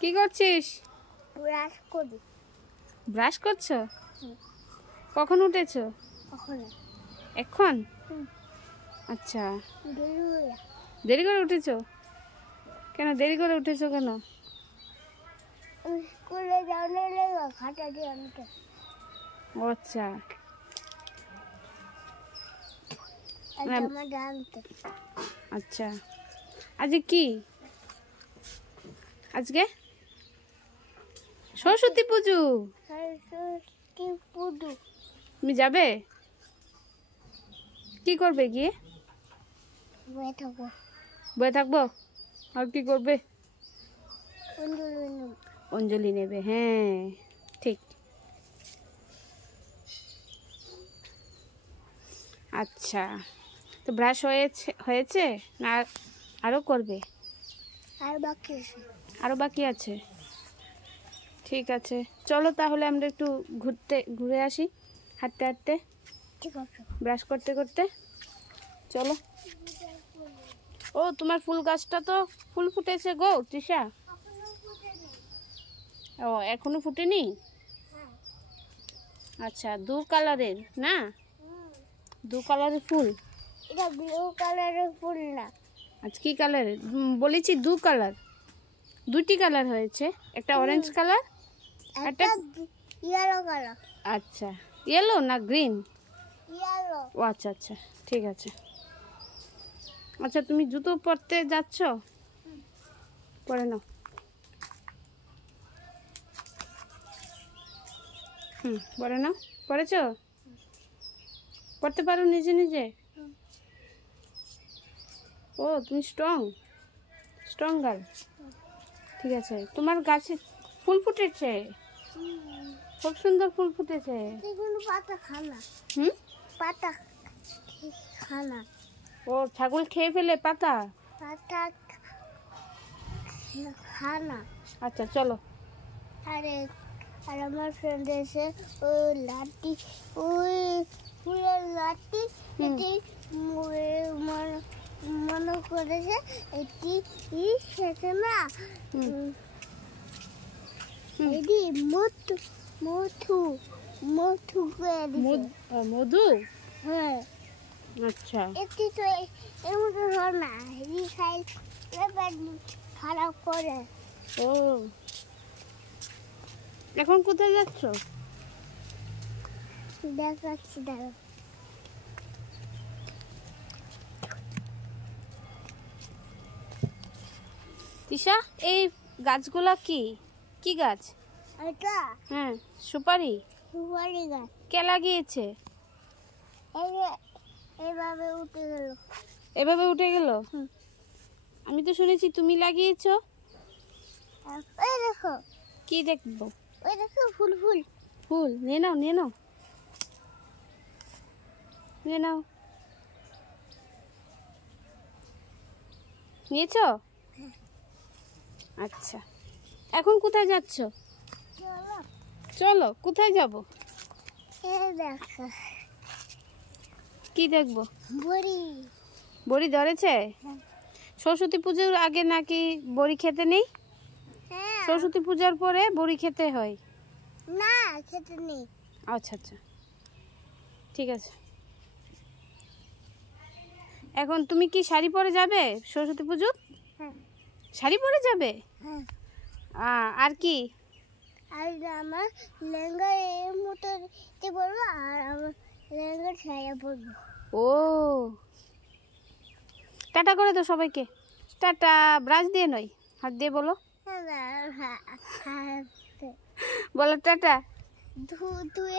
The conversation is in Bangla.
কি করছিস? ব্রাশ করি। ব্রাশ করছো? কখন উঠেছো? এখন? আচ্ছা, দেরি করে উঠেছো কেন? দেরি করে উঠেছো কেন? স্কুলে যাওয়ার লেগে খাতা দিয়ে আনতে। ও আচ্ছা, আচ্ছা। আজকে কি? আজকে সরস্বতী পুজো। সরস্বতী পুজো। তুমি যাবে? কি করবে গিয়ে? বয়ে থাকবো। বয়ে থাকবো? আর কি করবে? অঞ্জলি। অঞ্জলি নেবে, হ্যাঁ ঠিক। আচ্ছা, তো ব্রাশ হয়েছে না আরো করবে? আর বাকি আছে। আরো বাকি আছে, ঠিক আছে। চলো তাহলে আমরা একটু ঘুরে আসি, হাঁটতে হাঁটতে, ঠিক আছে, ব্রাশ করতে করতে। চলো। ও, তোমার ফুল গাছটা তো ফুল ফুটেছে গো তৃষা। ও, এখনো ফুটেনি? আচ্ছা, দু কালারের না? দু কালারের ফুল? এটা ব্লু কালারের ফুল না। আচ্ছা, কি কালারের বলেছি? দু কালার, দুটি কালার হয়েছে, একটা অরেঞ্জ কালার, একটা ইয়েলো কালার। আচ্ছা, ইয়েলো না গ্রিন? ইয়েলো। ও আচ্ছা আচ্ছা, ঠিক আছে। আচ্ছা, তুমি জুতো পরতে যাচ্ছ? পরে নাও। পরে নাও। পরেছ? পড়তে পারো নিজে নিজে? ও, তুমি স্ট্রং গার্ল। ঠিক আছে, তোমার গাছে ফুল ফুটেছে, খুব সুন্দর ফুল ফুটেছে। পাতা খানা। পাতা খানা। ও, ছাগল খেয়ে ফেলে পাতা? পাতা খানা। আচ্ছা, চলো। আর আমার ফ্রেন্ড এসে ওই লাঠি, ওই ফুলের লাঠি, এটি মনে করেছে এটি সেটা না, এটি মধু মধু মধু মধু? হ্যাঁ। আচ্ছা, একটি তো এর মতো হয় না, এই খাই খারাপ করে। ও, এখন কোথায় যাচ্ছ? দেখাচ্ছি, দাঁড়া। তিশা, এই গাছগুলা কি কি গাছ? এটা হ্যাঁ, সুপারি। সুপারি গাছ। কে লাগিয়েছে? এইভাবে উঠে গেল। এভাবে উঠে গেল? আমি তো শুনেছি তুমি লাগিয়েছো। ওই দেখো। কি দেখবো? ওই দেখো, ফুল ফুল ফুল। নিয়ে নাও, নিয়ে নাও, নিয়ে নাও। নিয়েছো? আচ্ছা, এখন কোথায় যাচ্ছ? চলো, কোথায় যাব? দেখো, কি দেখবো? বড়ি। বড়ি ধরেছে? সরস্বতী পুজোর আগে নাকি বড়ি খেতে নেই? সরস্বতী পূজার পরে বড়ি খেতে হয় না, খেতে নেই। আচ্ছা আচ্ছা, ঠিক আছে। এখন তুমি কি শাড়ি পরে যাবে সরস্বতী পুজো? শাড়ি পরে যাবে? আর কি? আর আমার লেহেঙ্গা এর মতো পরবো, আর আমার লেহেঙ্গা ছায়া পরবো। ও, টাটা করে দাও সবাইকে। টাটা, ব্রাশ দিয়ে নয়, হাত দিয়ে বলো। বলো টাটা। তুই